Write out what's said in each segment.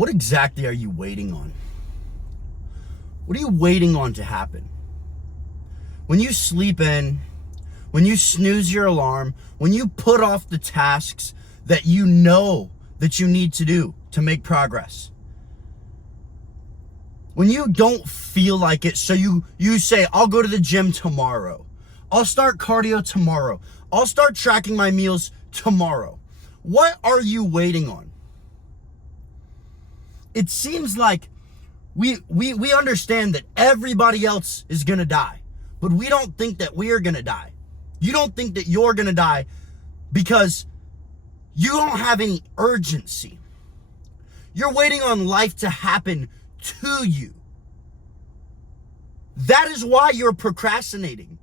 What exactly are you waiting on? What are you waiting on to happen? When you sleep in, when you snooze your alarm, when you put off the tasks that you know that you need to do to make progress, when you don't feel like it, so you say, I'll go to the gym tomorrow. I'll start cardio tomorrow. I'll start tracking my meals tomorrow. What are you waiting on? It seems like we understand that everybody else is gonna die, but we don't think that we're gonna die. You don't think that you're gonna die because you don't have any urgency. You're waiting on life to happen to you. That is why you're procrastinating.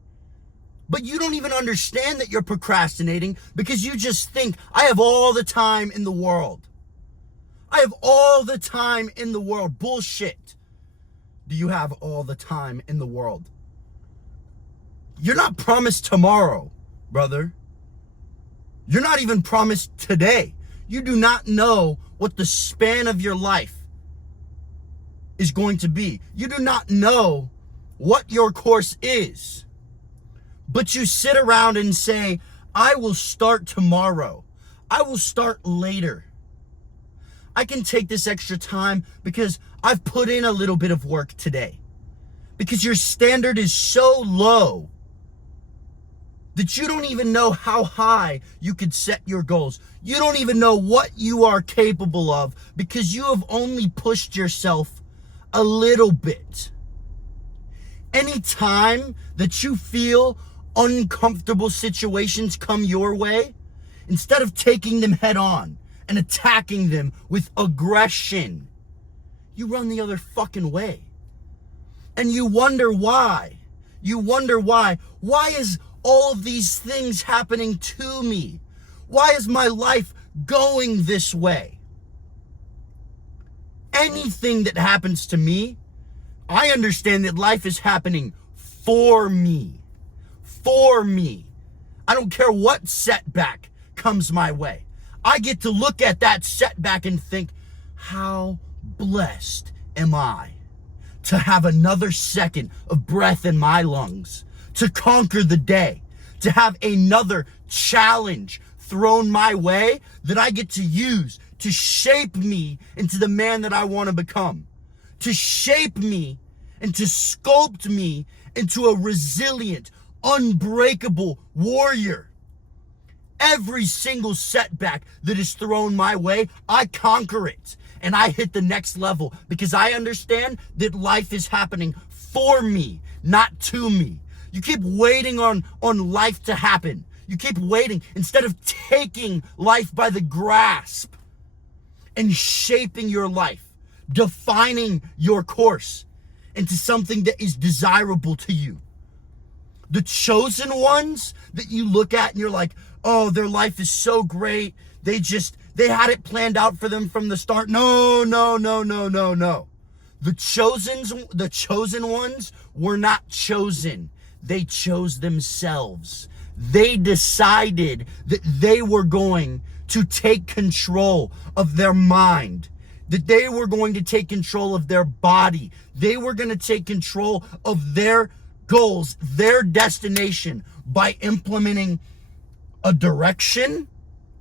But you don't even understand that you're procrastinating because you just think, I have all the time in the world. I have all the time in the world. Bullshit. Do you have all the time in the world? You're not promised tomorrow, brother. You're not even promised today. You do not know what the span of your life is going to be. You do not know what your course is. But you sit around and say, I will start tomorrow. I will start later. I can take this extra time because I've put in a little bit of work today. Because your standard is so low that you don't even know how high you could set your goals. You don't even know what you are capable of because you have only pushed yourself a little bit. Anytime that you feel uncomfortable situations come your way, instead of taking them head on and attacking them with aggression, you run the other fucking way. And you wonder why. You wonder why. Why is all of these things happening to me? Why is my life going this way? Anything that happens to me, I understand that life is happening for me. For me. I don't care what setback comes my way. I get to look at that setback and think, how blessed am I to have another second of breath in my lungs, to conquer the day, to have another challenge thrown my way that I get to use to shape me into the man that I want to become, to shape me and to sculpt me into a resilient, unbreakable warrior. Every single setback that is thrown my way, I conquer it and I hit the next level because I understand that life is happening for me, not to me. You keep waiting on life to happen. You keep waiting instead of taking life by the grasp and shaping your life, defining your course into something that is desirable to you. The chosen ones that you look at and you're like, oh, their life is so great. They had it planned out for them from the start. No. The chosen ones were not chosen. They chose themselves. They decided that they were going to take control of their mind, that they were going to take control of their body. They were going to take control of their goals, their destination, by implementing a direction,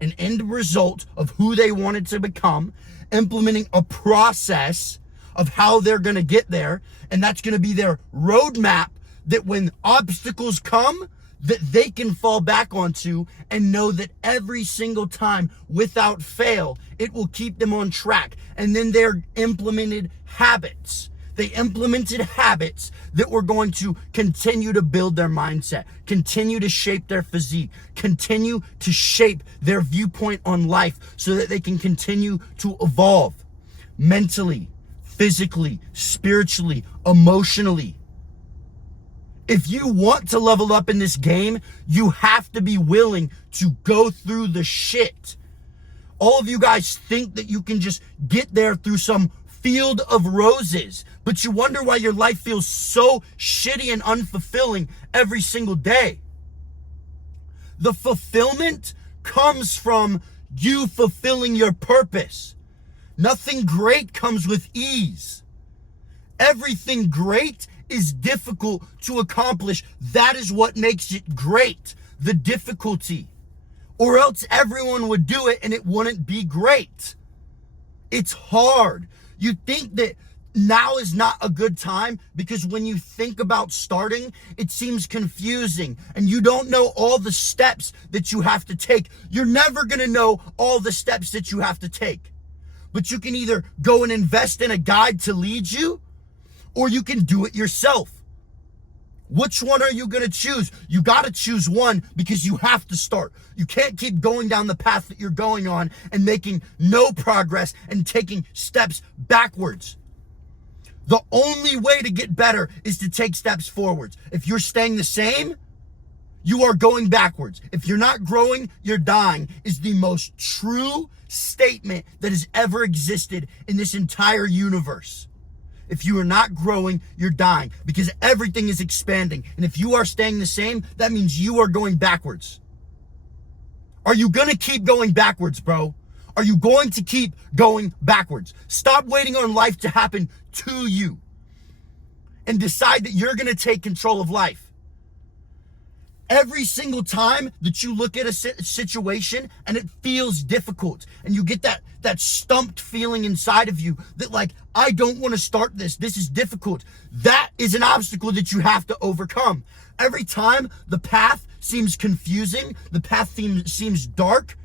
an end result of who they wanted to become, implementing a process of how they're going to get there, and that's going to be their roadmap that when obstacles come, that they can fall back onto and know that every single time, without fail, it will keep them on track. And then they're implemented habits. They implemented habits that were going to continue to build their mindset, continue to shape their physique, continue to shape their viewpoint on life so that they can continue to evolve mentally, physically, spiritually, emotionally. If you want to level up in this game, you have to be willing to go through the shit. All of you guys think that you can just get there through some field of roses, but you wonder why your life feels so shitty and unfulfilling every single day. The fulfillment comes from you fulfilling your purpose, Nothing great comes with ease. Everything great is difficult to accomplish. That is what makes it great, the difficulty. Or else everyone would do it and it wouldn't be great. It's hard. You think that now is not a good time because when you think about starting, it seems confusing and you don't know all the steps that you have to take. You're never going to know all the steps that you have to take. But you can either go and invest in a guide to lead you, or you can do it yourself. Which one are you going to choose? You got to choose one because you have to start. You can't keep going down the path that you're going on and making no progress and taking steps backwards. The only way to get better is to take steps forwards. If you're staying the same, you are going backwards. If you're not growing, you're dying, is the most true statement that has ever existed in this entire universe. If you are not growing, you're dying because everything is expanding. And if you are staying the same, that means you are going backwards. Are you going to keep going backwards, bro? Are you going to keep going backwards? Stop waiting on life to happen to you and decide that you're going to take control of life. Every single time that you look at a situation and it feels difficult and you get that stumped feeling inside of you that like, I don't want to start this. This is difficult. That is an obstacle that you have to overcome. Every time the path seems confusing, the path seems dark,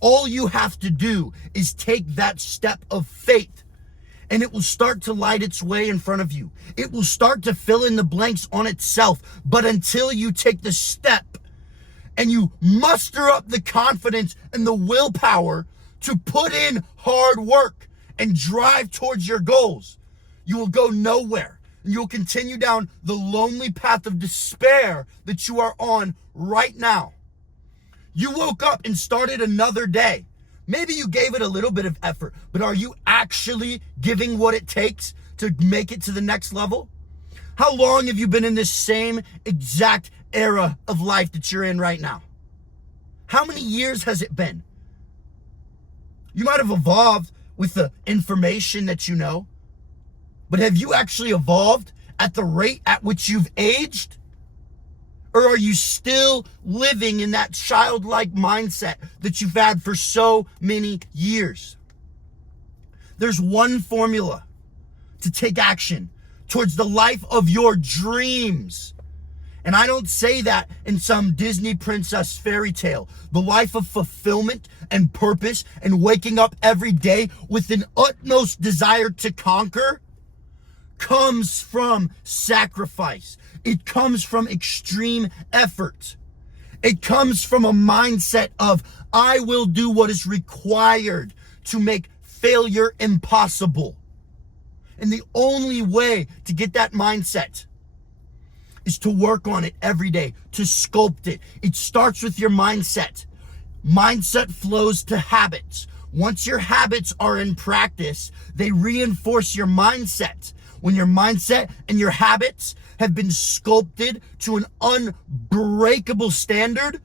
all you have to do is take that step of faith and it will start to light its way in front of you. It will start to fill in the blanks on itself. But until you take the step and you muster up the confidence and the willpower to put in hard work and drive towards your goals, you will go nowhere. And you'll continue down the lonely path of despair that you are on right now. You woke up and started another day. Maybe you gave it a little bit of effort, but are you actually giving what it takes to make it to the next level? How long have you been in this same exact era of life that you're in right now? How many years has it been? You might have evolved with the information that you know, but have you actually evolved at the rate at which you've aged? Or are you still living in that childlike mindset that you've had for so many years? There's one formula to take action towards the life of your dreams. And I don't say that in some Disney princess fairy tale. The life of fulfillment and purpose and waking up every day with an utmost desire to conquer comes from sacrifice. It comes from extreme effort. It comes from a mindset of, I will do what is required to make failure impossible. And the only way to get that mindset is to work on it every day, to sculpt it. It starts with your mindset. Mindset flows to habits. Once your habits are in practice, they reinforce your mindset. When your mindset and your habits have been sculpted to an unbreakable standard,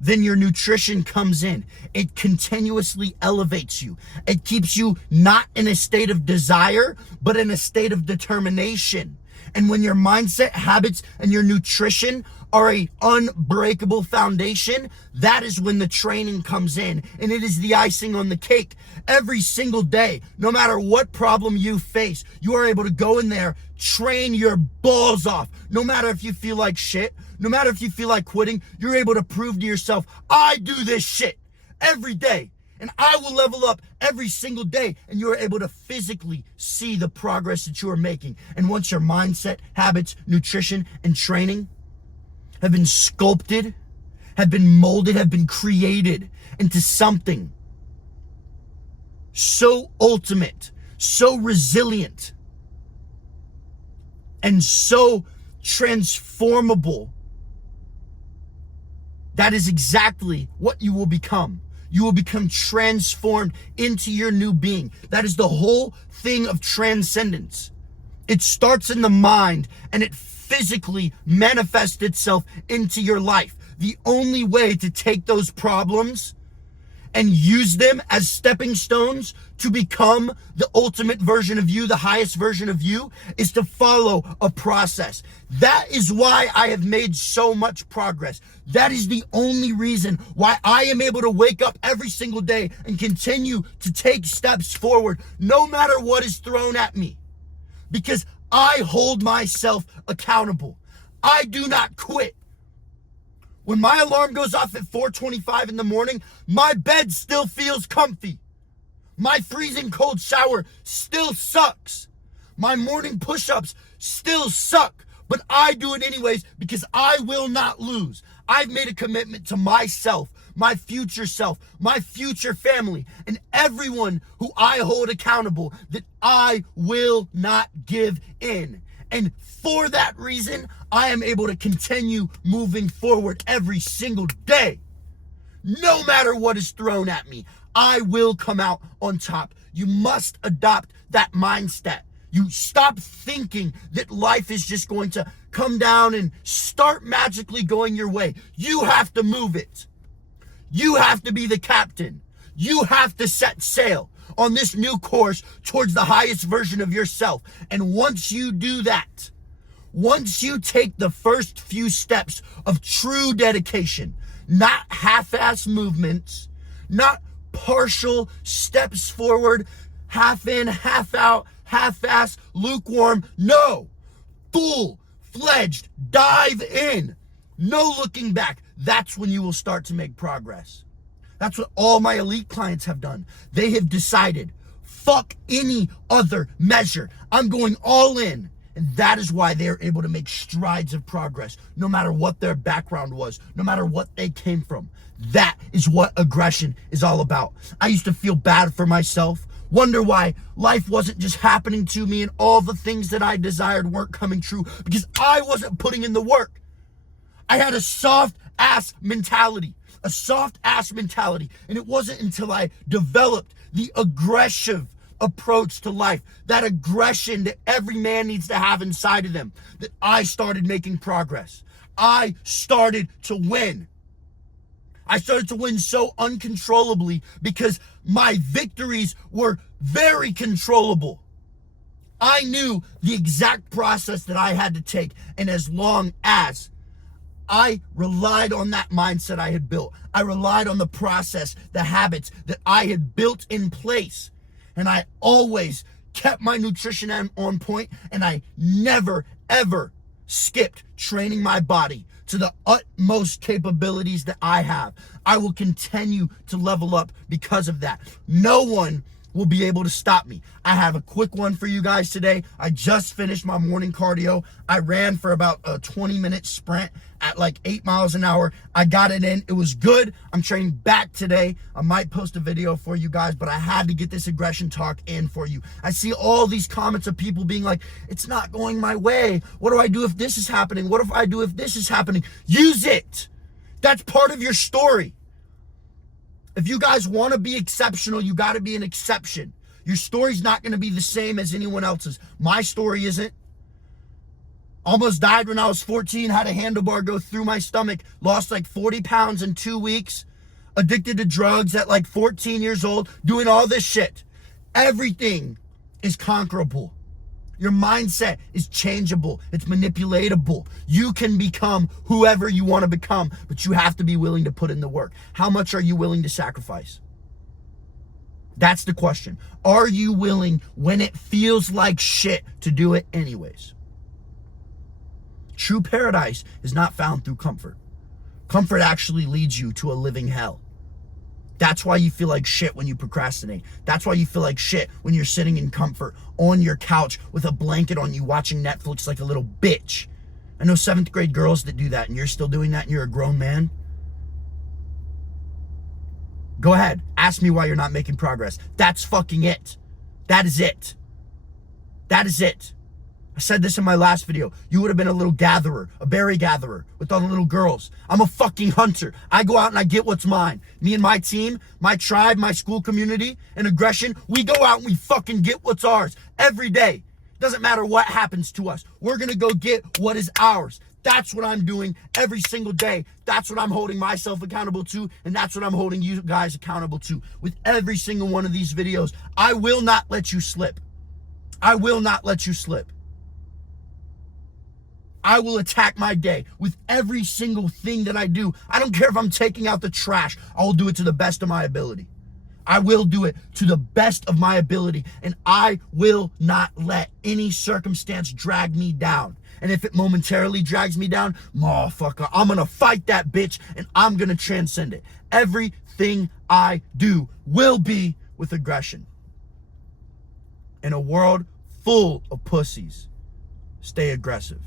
then your nutrition comes in. It continuously elevates you. It keeps you not in a state of desire, but in a state of determination. And when your mindset, habits, and your nutrition are a unbreakable foundation, that is when the training comes in. And it is the icing on the cake. Every single day, no matter what problem you face, you are able to go in there, train your balls off. No matter if you feel like shit, no matter if you feel like quitting, you're able to prove to yourself, I do this shit every day. And I will level up every single day. And you are able to physically see the progress that you are making. And once your mindset, habits, nutrition, and training have been sculpted, have been molded, have been created into something so ultimate, so resilient, and so transformable, that is exactly what you will become. You will become transformed into your new being. That is the whole thing of transcendence. It starts in the mind and it physically manifests itself into your life. The only way to take those problems and use them as stepping stones to become the ultimate version of you, the highest version of you, is to follow a process. That is why I have made so much progress. That is the only reason why I am able to wake up every single day and continue to take steps forward, no matter what is thrown at me. Because I hold myself accountable. I do not quit. When my alarm goes off at 4:25 in the morning, my bed still feels comfy. My freezing cold shower still sucks. My morning push-ups still suck, but I do it anyways because I will not lose. I've made a commitment to myself, my future self, my future family, and everyone who I hold accountable that I will not give in. And for that reason, I am able to continue moving forward every single day. No matter what is thrown at me, I will come out on top. You must adopt that mindset. You stop thinking that life is just going to come down and start magically going your way. You have to move it. You have to be the captain. You have to set sail on this new course towards the highest version of yourself. And once you do that, once you take the first few steps of true dedication, not half-ass movements, not partial steps forward, half in, half out, half-ass, lukewarm, no, full-fledged, dive in, no looking back, that's when you will start to make progress. That's what all my elite clients have done. They have decided, fuck any other measure. I'm going all in. And that is why they're able to make strides of progress, no matter what their background was, no matter what they came from. That is what aggression is all about. I used to feel bad for myself, wonder why life wasn't just happening to me and all the things that I desired weren't coming true because I wasn't putting in the work. I had a soft-ass mentality. And it wasn't until I developed the aggressive approach to life, that aggression that every man needs to have inside of them, that I started making progress. I started to win. I started to win so uncontrollably because my victories were very controllable. I knew the exact process that I had to take, and as long as I relied on that mindset I had built, I relied on the process, the habits that I had built in place, and I always kept my nutrition on point, and I never, ever skipped training my body to the utmost capabilities that I have. I will continue to level up because of that. No one will be able to stop me. I have a quick one for you guys today. I just finished my morning cardio. I ran for about a 20-minute sprint at like 8 miles an hour. I got it in. It was good. I'm training back today. I might post a video for you guys, but I had to get this aggression talk in for you. I see all these comments of people being like, it's not going my way. What do I do if this is happening? What if I do if this is happening? Use it. That's part of your story. If you guys want to be exceptional, you got to be an exception. Your story's not going to be the same as anyone else's. My story isn't. Almost died when I was 14, had a handlebar go through my stomach, lost like 40 pounds in 2 weeks, addicted to drugs at like 14 years old, doing all this shit. Everything is conquerable. Your mindset is changeable. It's manipulatable. You can become whoever you want to become, but you have to be willing to put in the work. How much are you willing to sacrifice? That's the question. Are you willing, when it feels like shit, to do it anyways? True paradise is not found through comfort. Comfort actually leads you to a living hell. That's why you feel like shit when you procrastinate. That's why you feel like shit when you're sitting in comfort on your couch with a blanket on you watching Netflix like a little bitch. I know 7th grade girls that do that, and you're still doing that and you're a grown man. Go ahead. Ask me why you're not making progress. That's fucking it. That is it. That is it. I said this in my last video. You would have been a little gatherer, a berry gatherer with all the little girls. I'm a fucking hunter. I go out and I get what's mine. Me and my team, my tribe, my school community, and aggression, we go out and we fucking get what's ours every day. Doesn't matter what happens to us. We're going to go get what is ours. That's what I'm doing every single day. That's what I'm holding myself accountable to, and that's what I'm holding you guys accountable to with every single one of these videos. I will not let you slip. I will not let you slip. I will attack my day with every single thing that I do. I don't care if I'm taking out the trash. I will do it to the best of my ability. I will do it to the best of my ability, and I will not let any circumstance drag me down. And if it momentarily drags me down, motherfucker, I'm gonna fight that bitch, and I'm gonna transcend it. Everything I do will be with aggression. In a world full of pussies, stay aggressive.